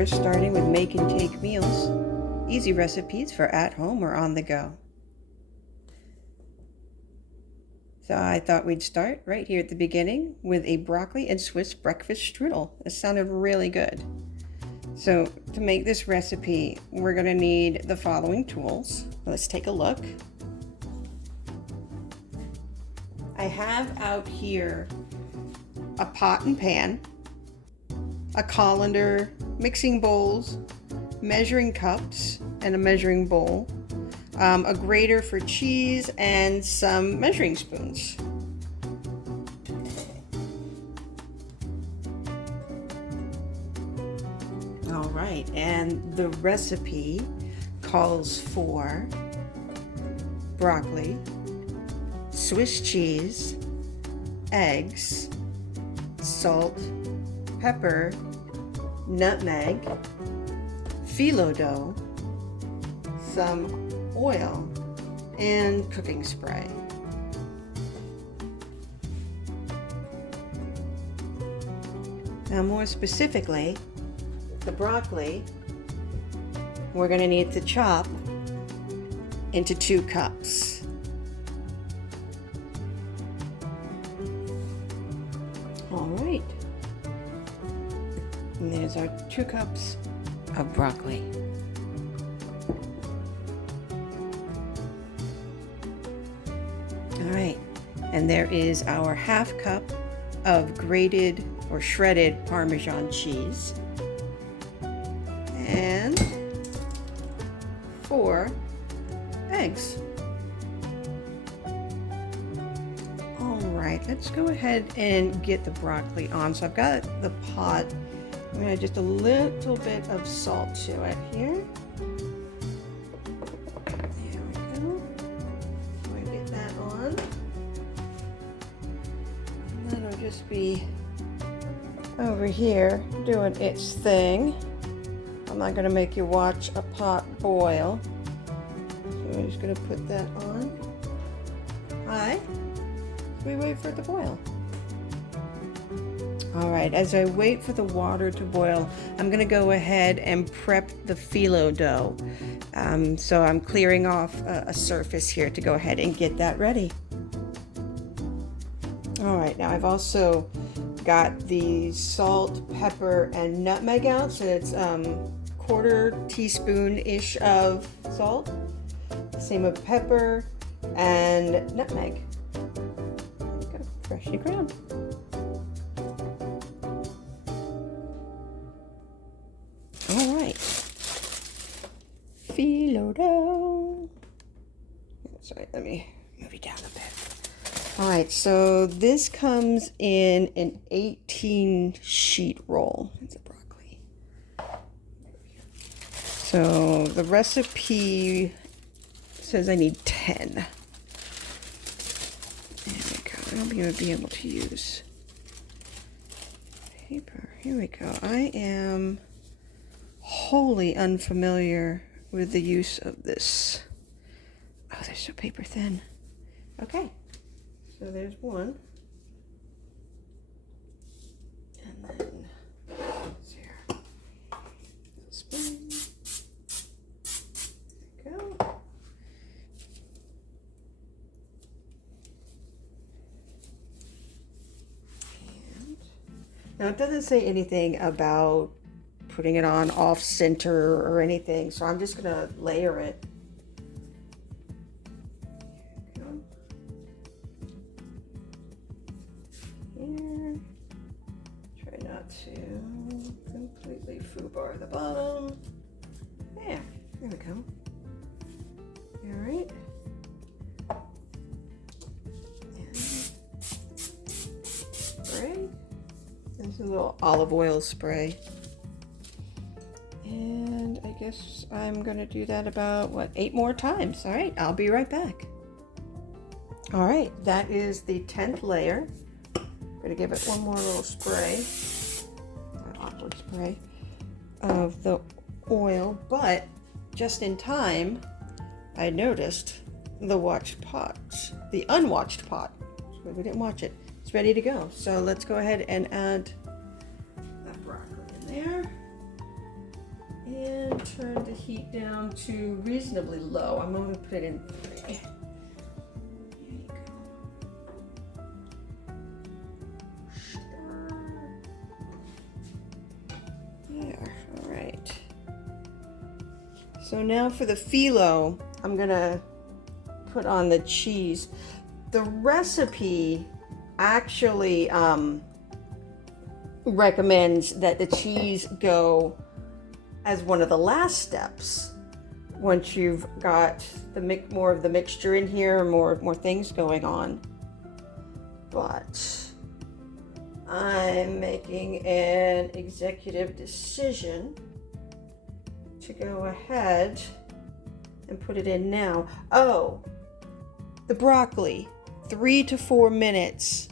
we're starting with make and take meals. Easy recipes for at home or on the go. So I thought we'd start right here at the beginning with a broccoli and Swiss breakfast strudel. This sounded really good. So to make this recipe, we're going to need the following tools. Let's take a look. I have out here a pot and pan, a colander, mixing bowls, measuring cups and a measuring bowl, a grater for cheese, and some measuring spoons. All right, and the recipe calls for broccoli, Swiss cheese, eggs, salt, pepper, nutmeg, phyllo dough, some oil, and cooking spray. Now, more specifically, the broccoli, we're going to need to chop into 2 cups. All right. And there's our 2 cups of broccoli. All right, and there is our 1/2 cup of grated or shredded Parmesan cheese and 4 eggs. All right, let's go ahead and get the broccoli on. So I've got the pot. I'm going to add just a little bit of salt to it here. There we go. So I get that on. And that'll just be over here doing its thing. I'm not going to make you watch a pot boil. So I'm just going to put that on. Hi. We wait for it to boil. All right, as I wait for the water to boil, I'm going to go ahead and prep the phyllo dough. So I'm clearing off a surface here to go ahead and get that ready. All right, now I've also got the salt, pepper, and nutmeg out. So it's 1/4 teaspoon-ish of salt, same with pepper and nutmeg. There we go, freshly ground. All right, phyllo dough. Sorry, let me move it down a bit. All right, so this comes in an 18 sheet roll. It's a broccoli. So the recipe says I need 10. There we go. I'm going to be able to use paper. Here we go. I am wholly unfamiliar with the use of this. Oh, they're so paper thin. Okay, so there's one. And then, let's see here. Spoon. There we go. And now it doesn't say anything about putting it on off center or anything, so I'm just gonna layer it. Here, try not to completely foobar the bottom. Yeah, there we go. All right. And spray. There's a little olive oil spray. And I guess I'm gonna do that about, 8 more times. All right, I'll be right back. All right, that is the 10th layer. I'm gonna give it one more little spray, awkward spray, of the oil, but just in time, I noticed the unwatched pot. So we didn't watch it. It's ready to go. So let's go ahead and add that broccoli in there. And turn the heat down to reasonably low. I'm going to put it in 3. Here you go. There, all right. So now for the phyllo, I'm gonna put on the cheese. The recipe actually recommends that the cheese go as one of the last steps once you've got the more of the mixture in here, more things going on. But I'm making an executive decision to go ahead and put it in now. Oh, the broccoli, 3 to 4 minutes.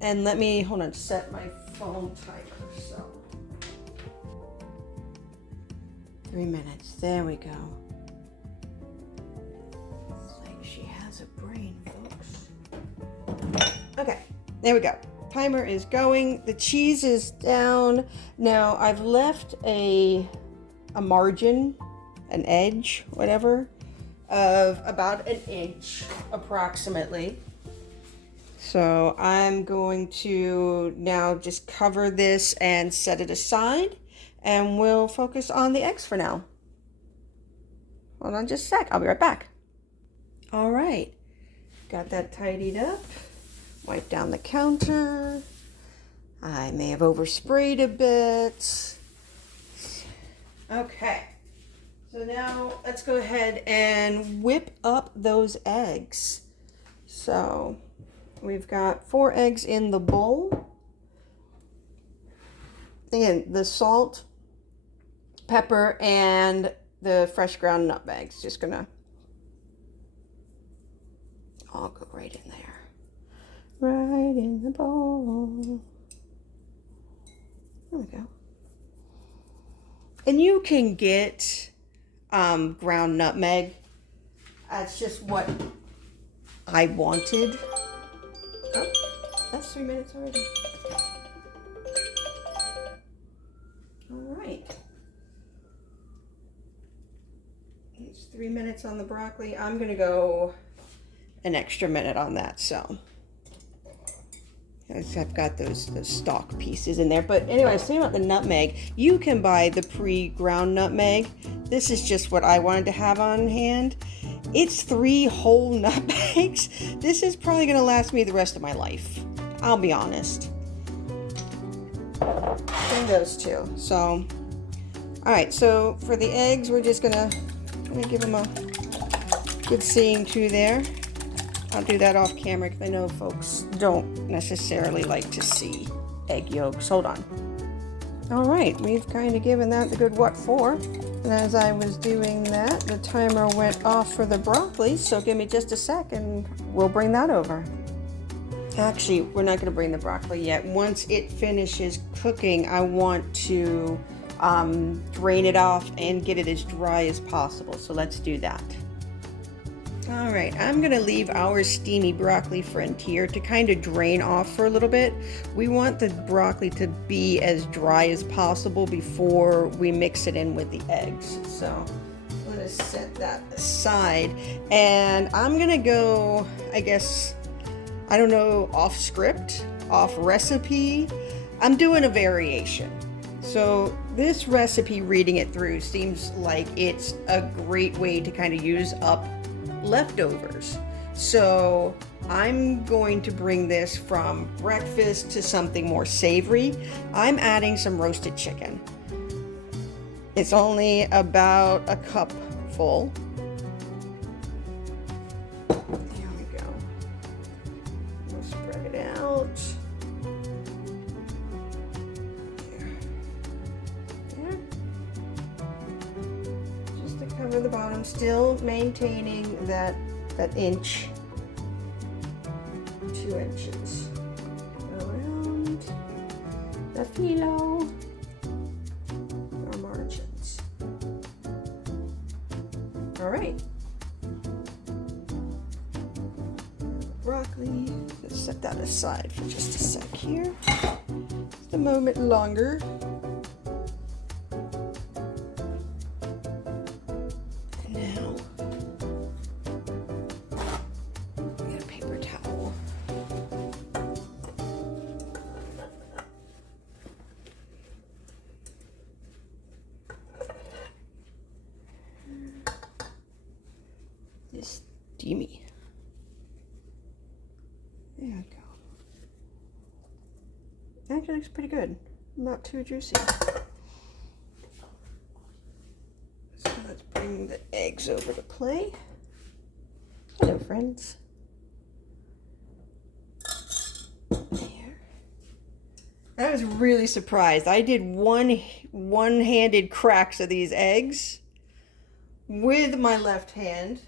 And let me, hold on, set my phone timer, so. 3 minutes, there we go. It's like she has a brain, folks. Okay, there we go. Timer is going, the cheese is down. Now I've left a margin, an edge, whatever, of about 1 inch approximately. So I'm going to now just cover this and set it aside, and we'll focus on the eggs for now. Hold on just a sec, I'll be right back. All right, got that tidied up. Wipe down the counter. I may have oversprayed a bit. Okay, so now let's go ahead and whip up those eggs. So we've got 4 eggs in the bowl. Again, the salt, pepper, and the fresh ground nutmegs. Just gonna all go right in there. Right in the bowl. There we go. And you can get ground nutmeg. That's just what I wanted. Oh, that's 3 minutes already. All right. It's 3 minutes on the broccoli. I'm gonna go an extra minute on that, so. I've got those stalk pieces in there. But anyway, I was saying about the nutmeg. You can buy the pre-ground nutmeg. This is just what I wanted to have on hand. It's 3 whole nutmegs. This is probably going to last me the rest of my life. I'll be honest. And those 2. So, all right. So for the eggs, we're just going to give them a good seeing to there. I'll do that off camera because I know folks don't necessarily like to see egg yolks. Hold on. All right, we've kind of given that the good what for. And as I was doing that, the timer went off for the broccoli, so give me just a sec and we'll bring that over. Actually, we're not going to bring the broccoli yet. Once it finishes cooking, I want to drain it off and get it as dry as possible. So let's do that. All right, I'm gonna leave our steamy broccoli friend here to kind of drain off for a little bit. We want the broccoli to be as dry as possible before we mix it in with the eggs. So I'm gonna set that aside, and I'm gonna go, I guess, I don't know, off script, off recipe. I'm doing a variation. So this recipe, reading it through, seems like it's a great way to kind of use up leftovers. So I'm going to bring this from breakfast to something more savory. I'm adding some roasted chicken. It's only about a cup full. There we go. We'll spread it out. There. Just to cover the bottom, still maintaining that inch, 2 inches around the phyllo or margins. All right. Broccoli, let's set that aside for just a sec here. Just a moment longer. is steamy. There we go. Actually looks pretty good. Not too juicy. So let's bring the eggs over to play. Hello, friends. There. I was really surprised. I did one-handed cracks of these eggs with my left hand.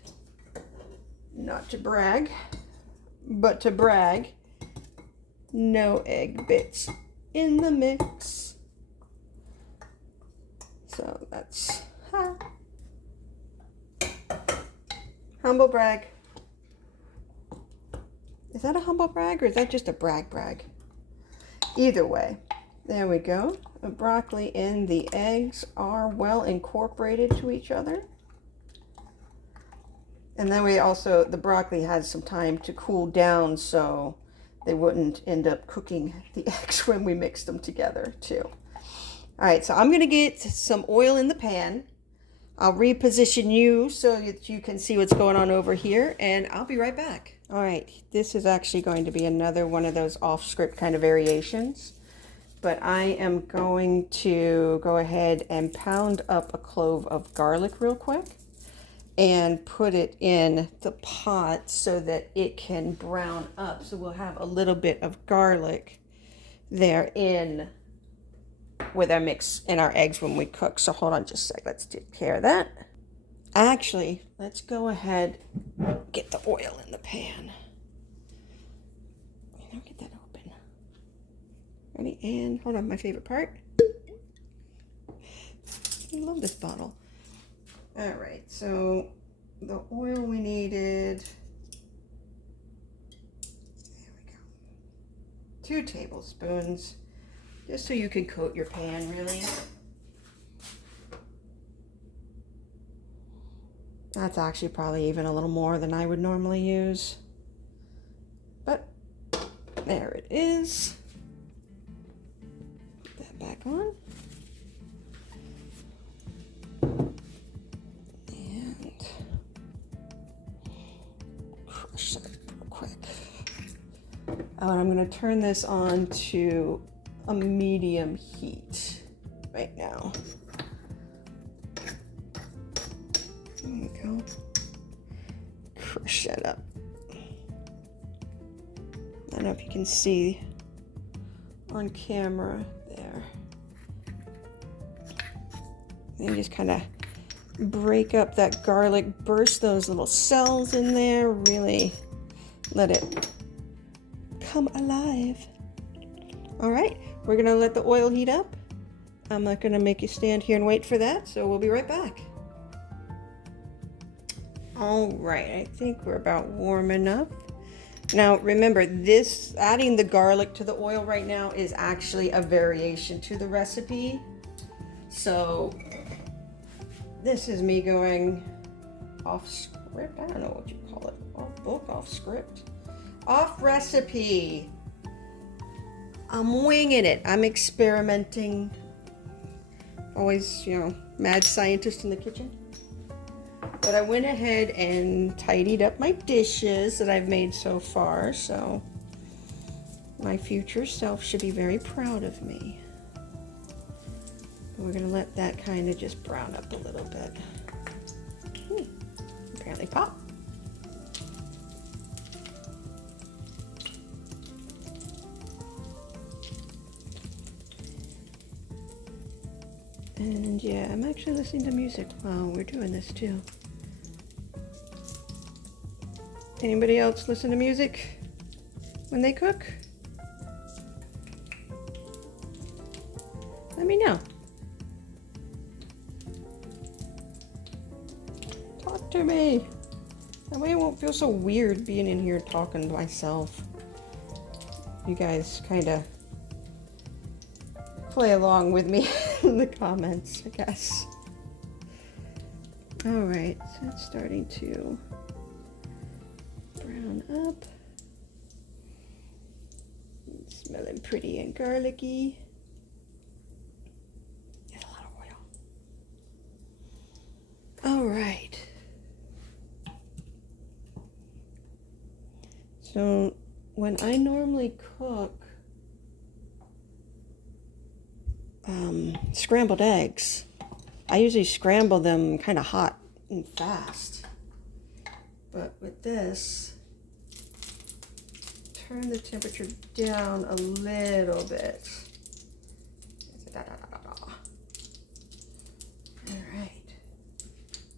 Not to brag, but to brag. No egg bits in the mix. So that's humble brag. Is that a humble brag or is that just a brag? Either way, there we go. The broccoli and the eggs are well incorporated to each other. And then the broccoli had some time to cool down so they wouldn't end up cooking the eggs when we mixed them together too. All right, so I'm gonna get some oil in the pan. I'll reposition you so that you can see what's going on over here, and I'll be right back. All right, this is actually going to be another one of those off-script kind of variations, but I am going to go ahead and pound up a clove of garlic real quick and put it in the pot so that it can brown up. So we'll have a little bit of garlic there in with our mix and our eggs when we cook. So hold on just a sec. Let's take care of that. Actually, let's go ahead and get the oil in the pan. Get that open. Ready? And hold on, my favorite part. I love this bottle. All right, so the oil we needed, there we go, 2 tablespoons, just so you can coat your pan really. That's actually probably even a little more than I would normally use, but there it is. Put that back on. Oh, and I'm going to turn this on to a medium heat right now. There we go. Crush that up. I don't know if you can see on camera there. And just kind of break up that garlic, burst those little cells in there, really let it come alive. All right, we're gonna let the oil heat up. I'm not gonna make you stand here and wait for that, so we'll be right back. All right, I think we're about warm enough. Now remember, this adding the garlic to the oil right now is actually a variation to the recipe. So this is me going off script. I don't know what you call it. Off book, off script. Off recipe. I'm winging it. I'm experimenting. Always, mad scientist in the kitchen. But I went ahead and tidied up my dishes that I've made so far, so my future self should be very proud of me. We're gonna let that kind of just brown up a little bit. Apparently pop. And yeah, I'm actually listening to music while we're doing this too. Anybody else listen to music when they cook? Let me know. Talk to me. That way it won't feel so weird being in here talking to myself. You guys kind of play along with me in the comments, I guess. All right, so it's starting to brown up. It's smelling pretty and garlicky. There's a lot of oil. All right. So when I normally cook scrambled eggs, I usually scramble them kind of hot and fast. But with this, turn the temperature down a little bit. All right,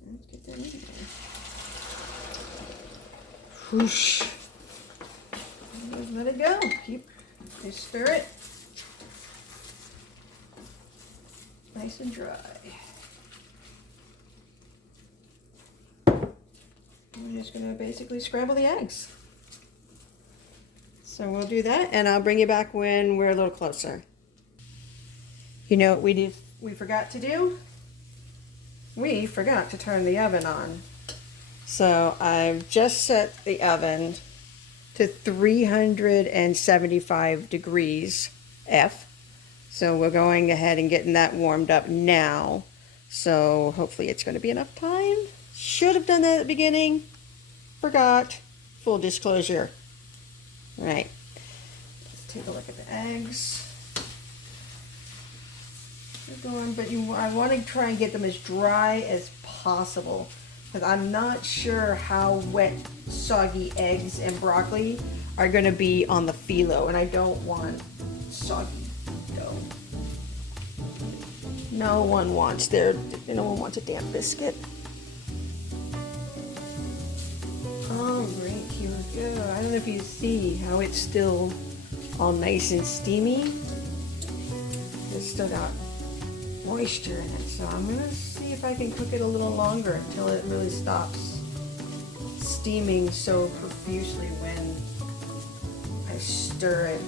let's get that in there. Whoosh. Just let it go. Just stir it. Nice and dry. We're just going to basically scramble the eggs. So we'll do that, and I'll bring you back when we're a little closer. You know what we forgot to do? We forgot to turn the oven on. So I've just set the oven to 375 degrees F. So we're going ahead and getting that warmed up now. So hopefully it's going to be enough time. Should have done that at the beginning. Forgot. Full disclosure. All right. Let's take a look at the eggs. They're going, but I want to try and get them as dry as possible, because I'm not sure how wet, soggy eggs and broccoli are going to be on the phyllo, and I don't want soggy dough. No one wants a damp biscuit. All right, here we go. I don't know if you see how it's still all nice and steamy. It's still got moisture in it, so I'm gonna see if I can cook it a little longer until it really stops steaming so profusely when I stir it.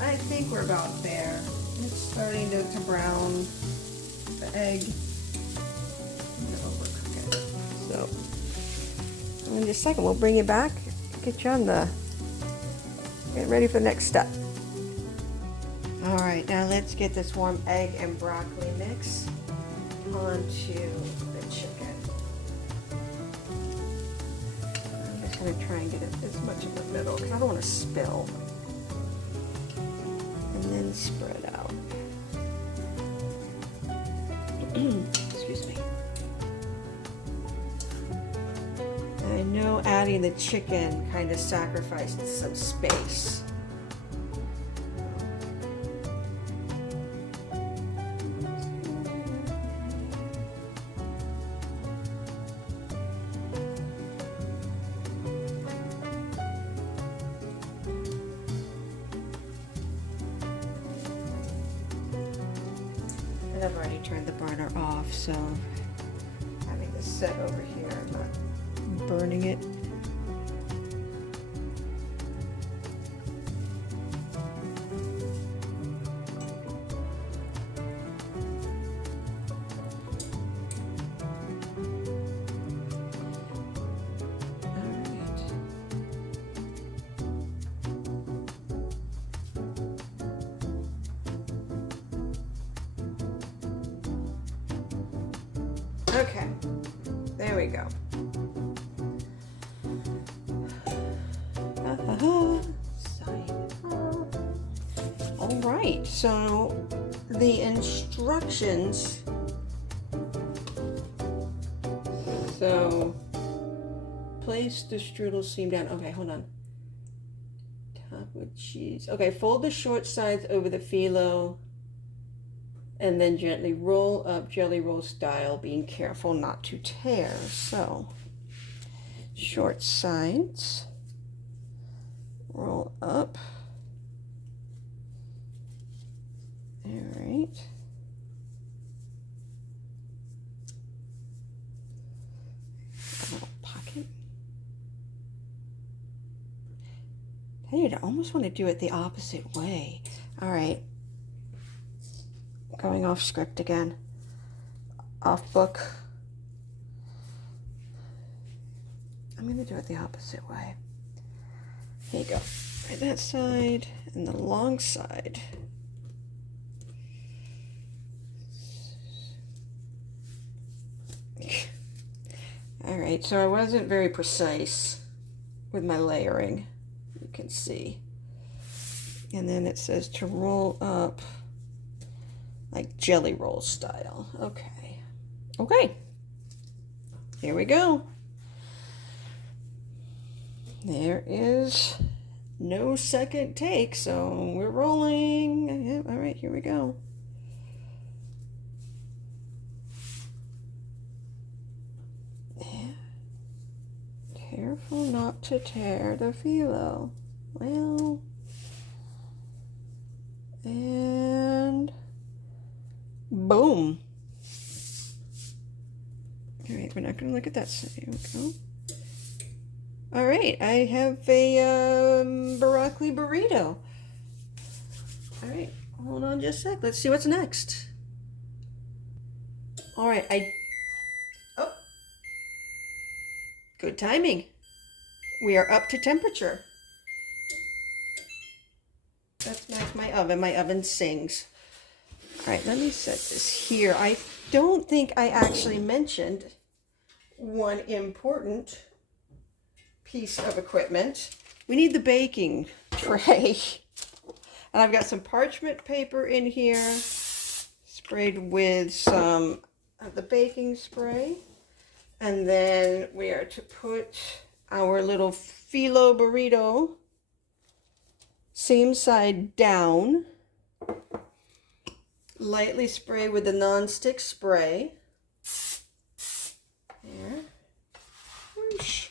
I think we're about there. It's starting to brown the egg. I'm gonna overcook it. So in just a second we'll bring you back, get ready for the next step. All right, now let's get this warm egg and broccoli mix onto the chicken. I'm just going to try and get it as much in the middle because I don't want to spill. And then spread out. Excuse me. I know adding the chicken kind of sacrificed some space. I've already turned the burner off, so having this set over here, I'm not burning it. Okay, there we go. All right, so the instructions. So place the strudel seam down. Okay, hold on. Top with cheese. Okay, fold the short sides over the phyllo. And then gently roll up jelly roll style, being careful not to tear. So, short sides, roll up. All right. A little pocket. I almost want to do it the opposite way. All right. Going off script again, off book. I'm going to do it the opposite way. Here you go. Right, that side and the long side. All right, so I wasn't very precise with my layering. You can see. And then it says to roll up like jelly roll style. Okay. Okay. Here we go. There is no second take, so we're rolling. Yeah, all right, here we go. Careful not to tear the phyllo. Well, and boom. All right, we're not going to look at that. So here we go. All right, I have a broccoli burrito. All right, hold on just a sec. Let's see what's next. All right, oh, good timing. We are up to temperature. That's my oven. My oven sings. All right, let me set this here. I don't think I actually mentioned one important piece of equipment. We need the baking tray. And I've got some parchment paper in here, sprayed with some of the baking spray. And then we are to put our little phyllo burrito seam side down. Lightly spray with the non-stick spray. There. Whoosh.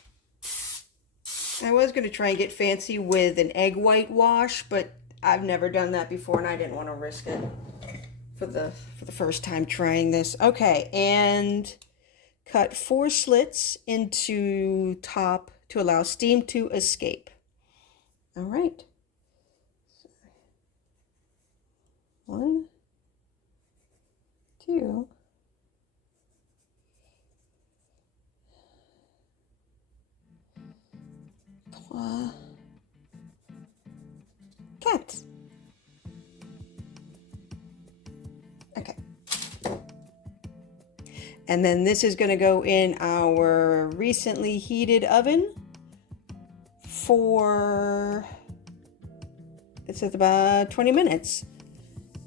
I was going to try and get fancy with an egg white wash, but I've never done that before and I didn't want to risk it for the first time trying this. Okay, and cut 4 slits into top to allow steam to escape. All right. 1, 2. 3, 4. Okay. And then this is going to go in our recently heated oven for, it says about 20 minutes.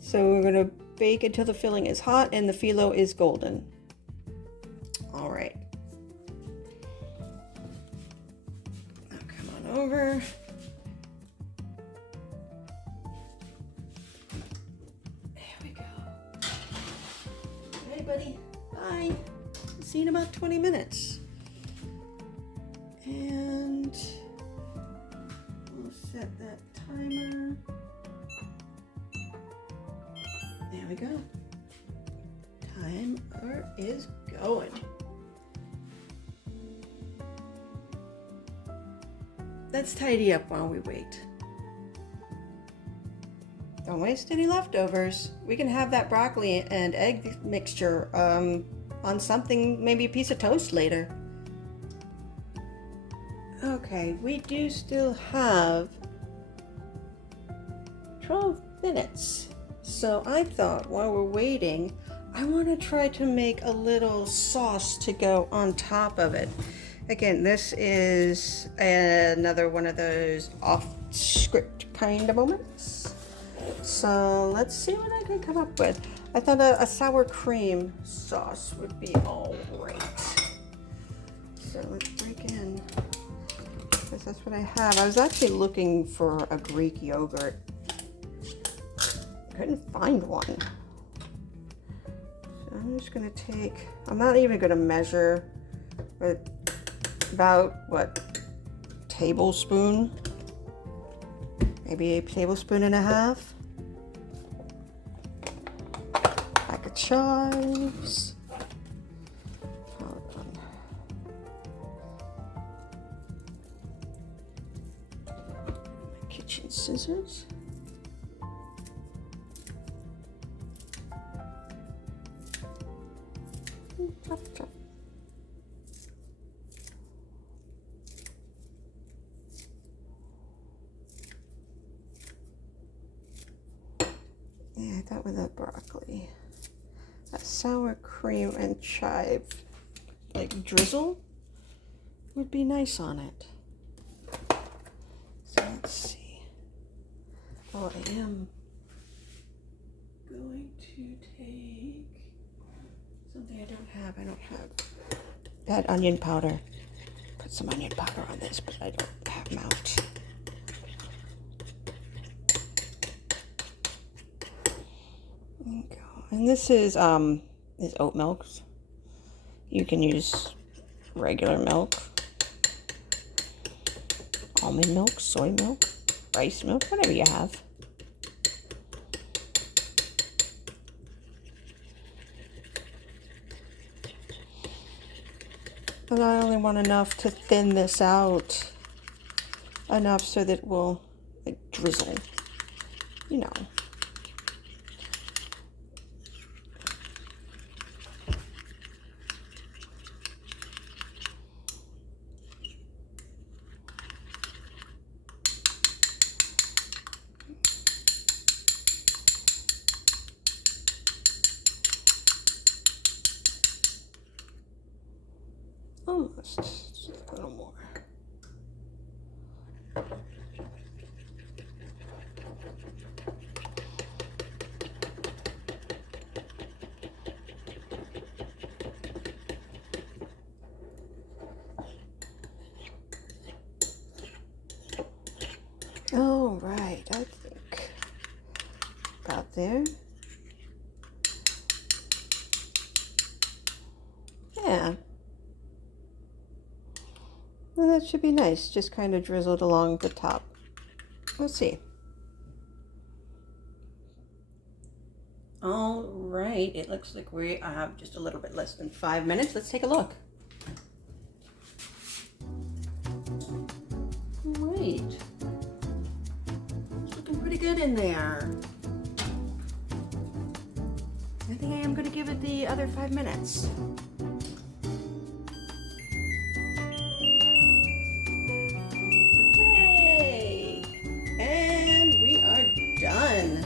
So we're going to bake until the filling is hot and the phyllo is golden. All right. Now come on over. There we go. Hey, buddy. Bye. See you in about 20 minutes. And we'll set that timer. There we go. Timer is going. Let's tidy up while we wait. Don't waste any leftovers. We can have that broccoli and egg mixture on something, maybe a piece of toast later. Okay, we do still have 12 minutes. So I thought while we're waiting, I want to try to make a little sauce to go on top of it. Again, this is another one of those off-script kind of moments. So let's see what I can come up with. I thought a sour cream sauce would be all right. So let's break in, because that's what I have. I was actually looking for a Greek yogurt. Couldn't find one. So I'm just gonna take, I'm not even gonna measure, but about what, tablespoon, maybe a tablespoon and a half. Pack of chives. Hold on. My kitchen scissors. Chop, chop. Yeah, I thought with that broccoli, that sour cream and chive, like drizzle, would be nice on it. So Let's see. Oh, I am going to take something I don't have. I don't have that onion powder. Put some onion powder on this, but I don't have them out. There you go. And this is oat milk. You can use regular milk, almond milk, soy milk, rice milk, whatever you have. But I only want enough to thin this out, enough so that it will like drizzle, you know. Almost, just a little more. All right, I think about there. Yeah. Well, that should be nice, just kind of drizzled along the top. Let's see. All right, it looks like we have just a little bit less than 5 minutes. Let's take a look. All right. It's looking pretty good in there. I think I am going to give it the other 5 minutes. Yay! And we are done.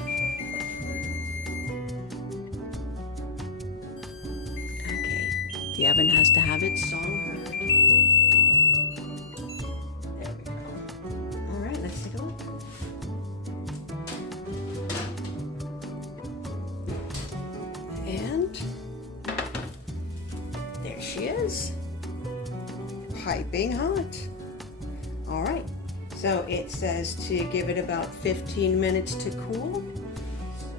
Okay, the oven has to have its song heard. There we go. All right, let's take a look. And there she is, piping hot. All right, so it says to give it about 15 minutes to cool. So,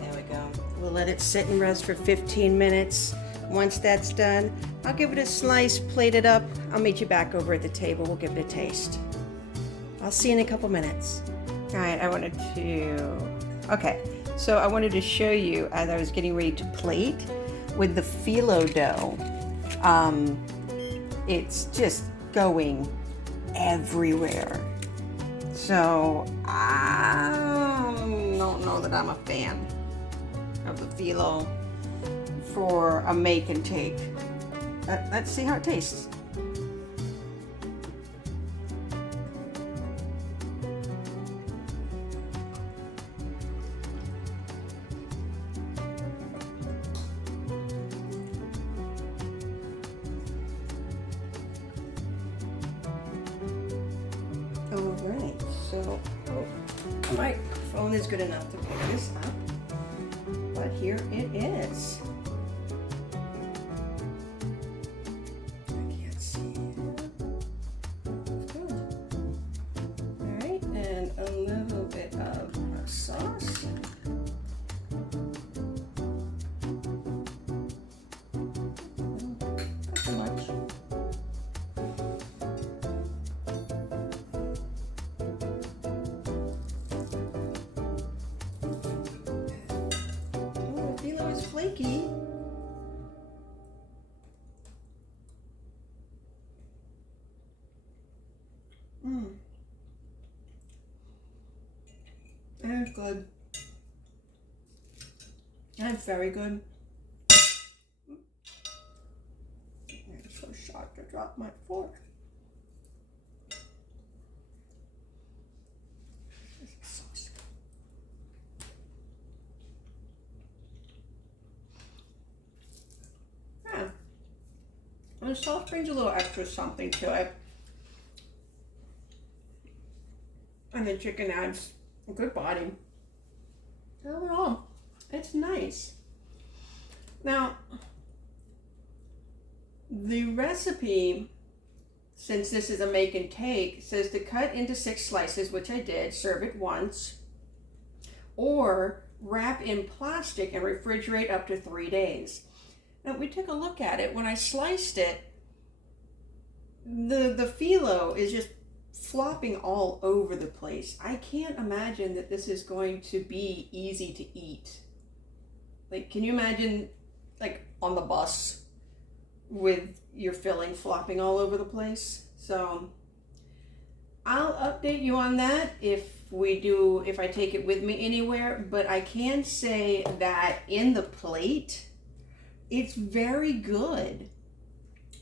there we go. We'll let it sit and rest for 15 minutes. Once that's done, I'll give it a slice, plate it up. I'll meet you back over at the table. We'll give it a taste. I'll see you in a couple minutes. All right, okay, so I wanted to show you as I was getting ready to plate with the phyllo dough. It's just going everywhere. So I don't know that I'm a fan of the phyllo for a make and take. Let's see how it tastes. Alright, so my phone is good enough to pick this up, but here it is. I can't see. It's good. Alright, and a little bit of our sauce. Not too much. Flaky. That's good. That's very good. I'm so shocked to drop my fork. the sauce brings a little extra something to it. And the chicken adds a good body. Overall, it's nice. Now, the recipe, since this is a make and take, says to cut into 6 slices, which I did, serve it once, or wrap in plastic and refrigerate up to 3 days. Now, we took a look at it. When I sliced it, the phyllo is just flopping all over the place. I can't imagine that this is going to be easy to eat. Like, can you imagine, like, on the bus with your filling flopping all over the place? So I'll update you on that if I take it with me anywhere, but I can say that in the plate, it's very good.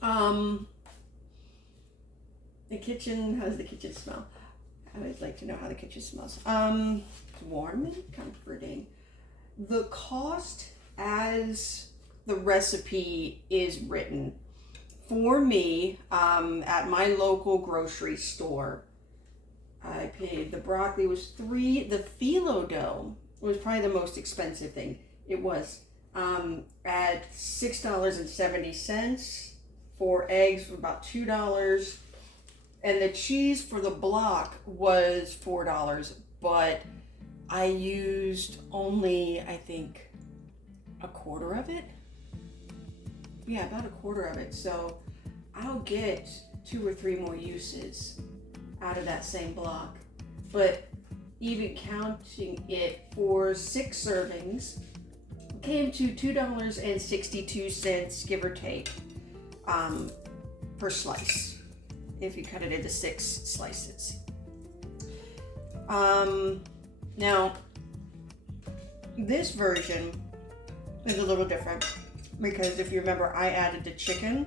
The kitchen, how's the kitchen smell? I always like to know how the kitchen smells. Warm and comforting. The cost as the recipe is written for me at my local grocery store, I paid, the broccoli was $3, the phyllo dough was probably the most expensive thing. It was at $6.70. 4 eggs for about $2. And the cheese for the block was $4, but I used only, I think, a quarter of it. Yeah, about a quarter of it. So I'll get 2 or 3 more uses out of that same block. But even counting it for 6 servings came to $2.62, give or take, per slice, if you cut it into 6 slices. Now, this version is a little different because if you remember, I added the chicken.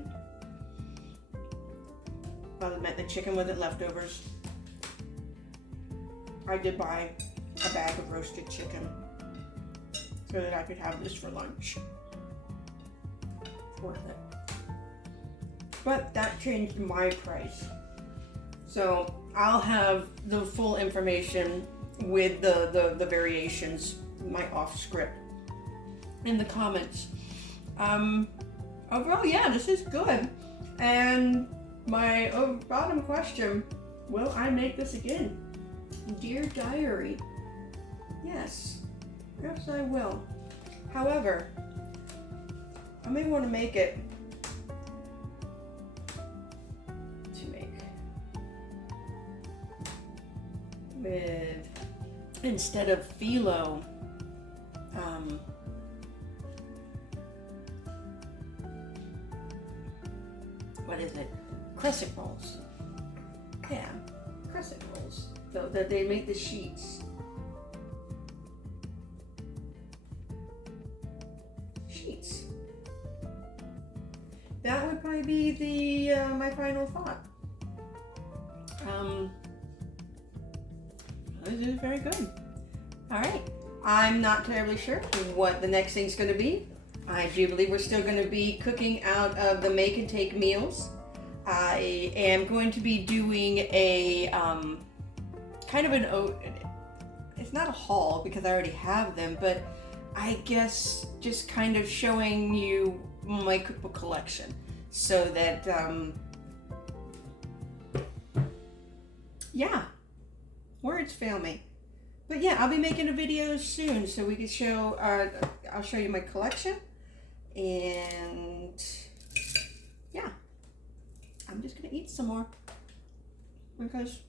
Well, it meant the chicken wasn't leftovers. I did buy a bag of roasted chicken so that I could have this for lunch. It's worth it. But that changed my price. So I'll have the full information with the variations, my off script, in the comments. Overall, yeah, this is good. And my bottom question, will I make this again? Dear diary, yes. Yes, I will. However, I may want to make it with, instead of phyllo, what is it? Crescent rolls. Yeah, crescent rolls. So that they make the sheets. Sheets. That would probably be the my final thought. This is very good. All right. I'm not terribly sure what the next thing's going to be. I do believe we're still going to be cooking out of the make and take meals. I am going to be doing a kind of an, it's not a haul because I already have them, but I guess just kind of showing you my cookbook collection so that, yeah, words fail me. But yeah, I'll be making a video soon so we can show, I'll show you my collection. And yeah, I'm just gonna eat some more because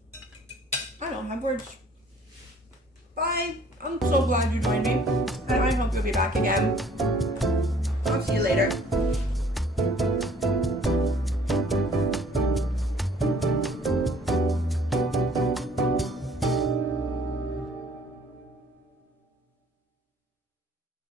I don't have words. Bye. I'm so glad you joined me, and I hope you'll be back again. I'll see you later.